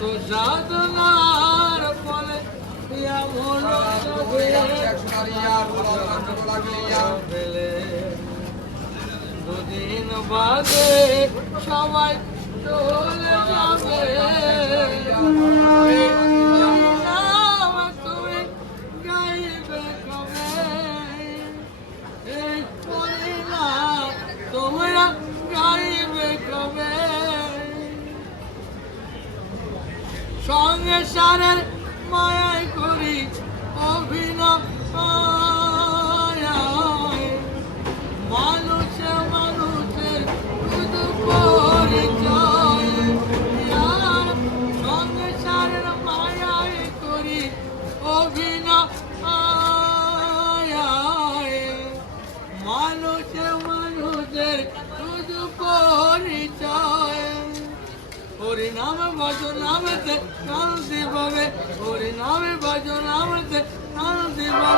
তো সাধনার ফলে দুদিন বাদে সবাই চলে যাবে তুমি গাইবে কবে এই পরিণাম তোমরা গাইবে কবে সংসারের মায়ায় করি অভিনয় মানুষে মানুষের শুধু পরিচয় সংসারের মায়ায় করি অভিনয় মানুষে মানুষের শুধু পরিচয় হরিনামে ভজনামেতে শান্তি পাবে হরিনামে ভজনামেতে শান্তি পাবে